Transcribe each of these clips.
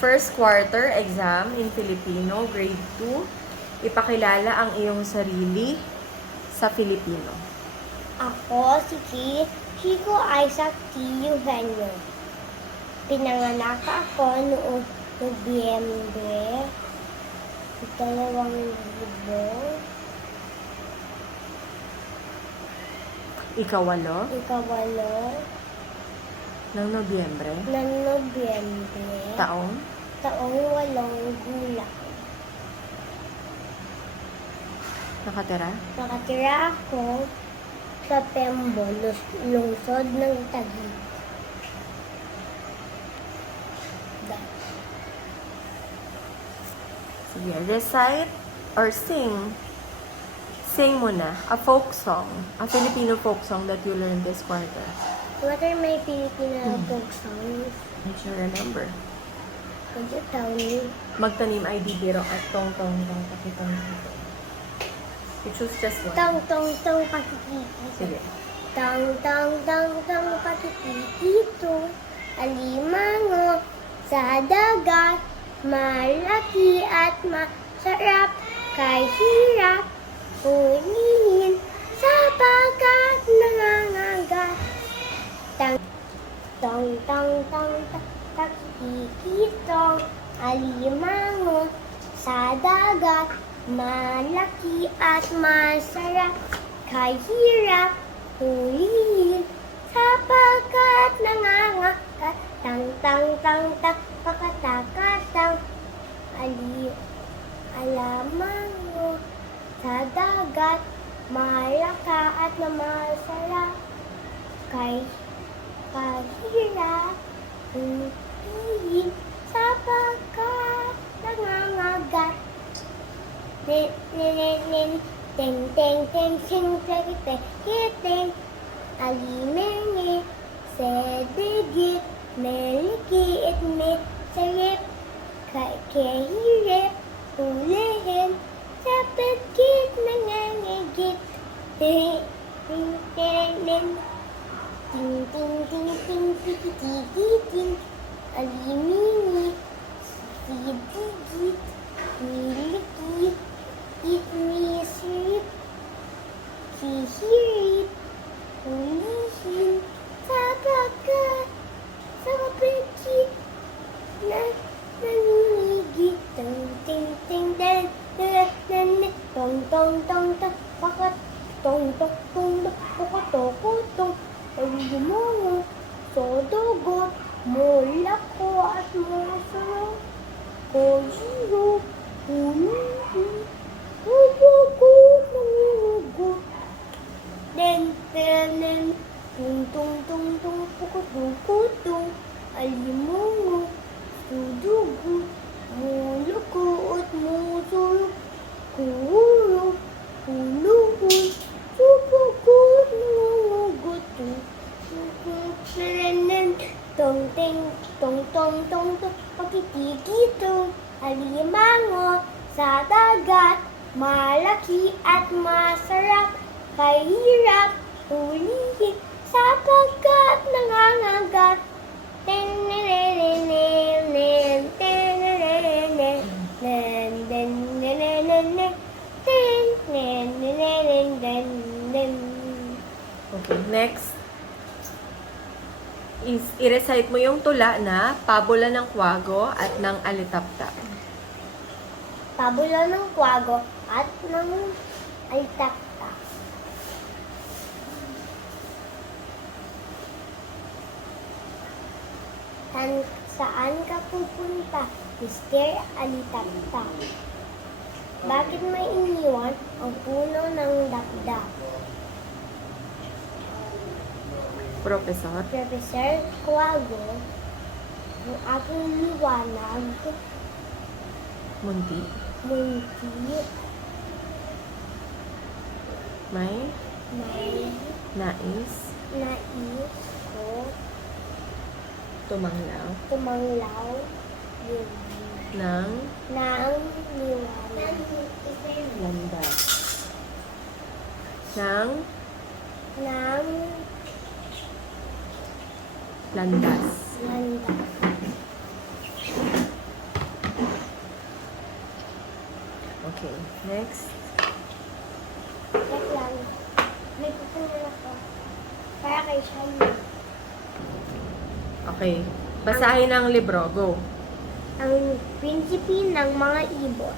First quarter exam in Filipino, grade 2. Ipakilala ang iyong sarili sa Filipino. Ako si Chico Isaac T. Eugenio. Pinanganak ako noong Nobyembre 2000. Ikawalo Ikawalo ng Nobyembre. ng Nobyembre. Taong Taong 8 gulang. nakatira. Nakatira ako sa Pembo, lungsod ng Taguig. Sige, recite or sing. Sing muna. A folk song. A Filipino folk song that you learned this quarter. What are my Filipino folk songs? I should remember. Could you tell me? Magtanim ay bibiro at tong pakitong dito. You choose just one. Tong pakikiki. Sige. Tang pakikikito. Alimango sa dagat. Malaki at masarap. Kay hirap hulihin sapagkat nangangagat. Pakikikito. Alimango sa dagat. Malaki at masarap, kay hirap hulihin, sapagkat nangangagat. Pakatakatang, alamango sa dagat, malaka at masarap, kay hirap hulihin, sapagkat nangangagat. Ting, alimenge, sedigit, melikiit, sarip, kahirip, ulihin, sapagkat nangangigit. Ting, alimenge, sedigit, milikit, sirip, hihirip, ulihin, sapagkat na nanginigit. Pakatokotong, alimango sa dagat, malaki at masarap, kay hirap hulihin, sapagkat nangangagat. Pakatokotong, alimango sa dagat, malaki at masarap, kay hirap hulihin, sapagkat nangangagat. Pakikikito, alimango sa dagat, malaki at masarap, kay hirap hulihin, sapagkat nangangagat. Okay, next is i-recite mo yung tula na Pabula ng Kwago at ng Alitaptap. Pabula ng kwago at ng Alitaptap. Saan ka pupunta, Mr. Alitaptap? Bakit may iniwan ang puno ng dapdap? Professor. Professor Kwago, ang aking liwanag, Munti. munti, May may nais ko tumanglaw tumanglaw yun ng liwanag. landas. Ng landas. Landas. Okay, next. Wait lang. May pupunta ako. Para kay Shiny. Okay. Basahin ang libro. Go. Ang prinsipe ng mga ibon.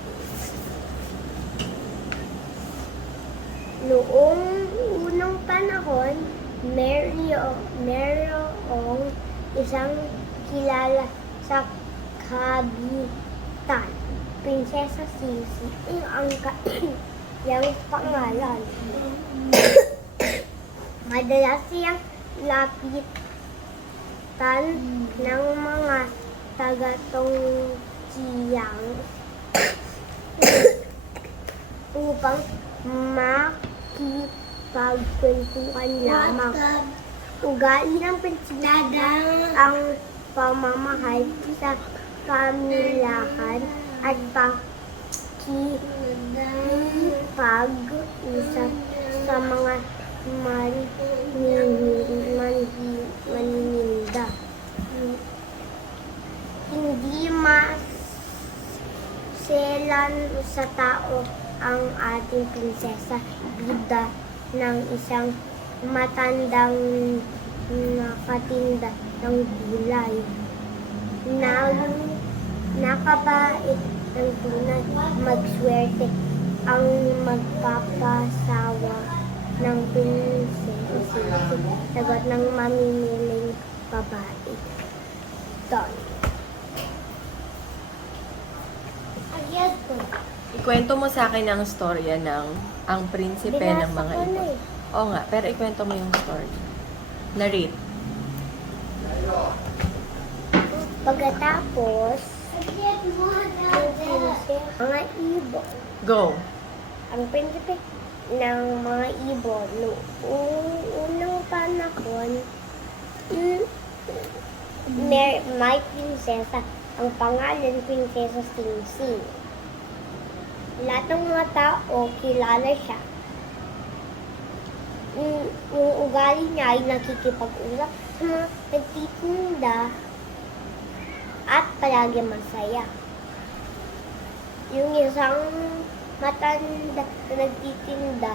Noong unang panahon, merong isang kilala sa kabitan. Prinsesa Sisi ang kanyang pangalan. Madalas siyang lapitan ng mga taga-tungkiyang upang makipagkwentuhan lamang. Ugali ng prinsesa ang pamamahal sa kamilahan at pakikipag-usap sa mga maninda. Hindi maselan sa tao ang ating prinsesa, bida ng isang matandang nakatinda ng gulay. Nakabait ng tunay, magswerte ang magpapasawa ng prinsesa. Sagot ng mamimiling babae. Don. Agad ko. Ikwento mo sa akin ang storya ng ang prinsipe ng mga Binasa ko na ibon. Oo nga, pero ikwento mo yung story. Narrate. Pagkatapos, mga ibon. Go. Ang prinsipe ng mga ibon, noong unang panahon, may prinsesa. Ang pangalan, Prinsesa Sing-Sing. Lahat ng mga tao, kilala siya. Yung ugali niya ay nakikipag-usap sa mga nagtitinda at palagi masaya. Yung isang matanda na nagtitinda,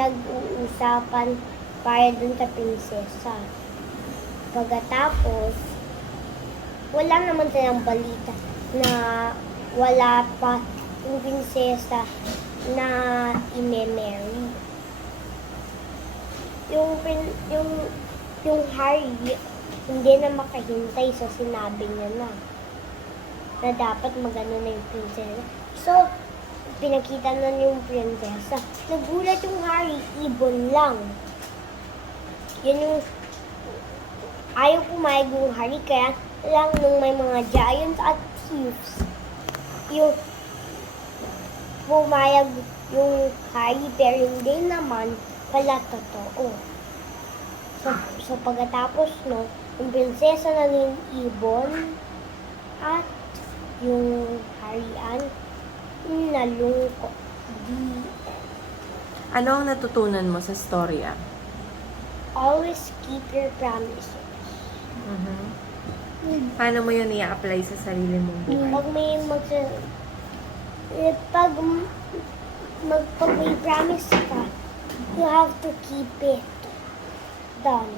nag-uusapan para dun sa prinsesa. Pagkatapos, wala naman silang balita na wala pa yung prinsesa na ime-marry. Yung Harry, hindi na makahintay, so sinabi niya na dapat magano na yung prinsesa. So, pinakita na yung prinsesa. Nagulat yung Harry, ibon lang. Yun yung ayaw pumayag yung Harry, kaya lang nung may mga giants at thieves, yung pumayag yung Harry, pero hindi naman pala totoo. So pagkatapos no, yung prinsesa naging ibon at yung Harian nalungkot. Ano ang natutunan mo sa storya? Always keep your promises. Paano mo yun i-apply sa sarili mong buhay? Pag may promise ka, you have to keep it done.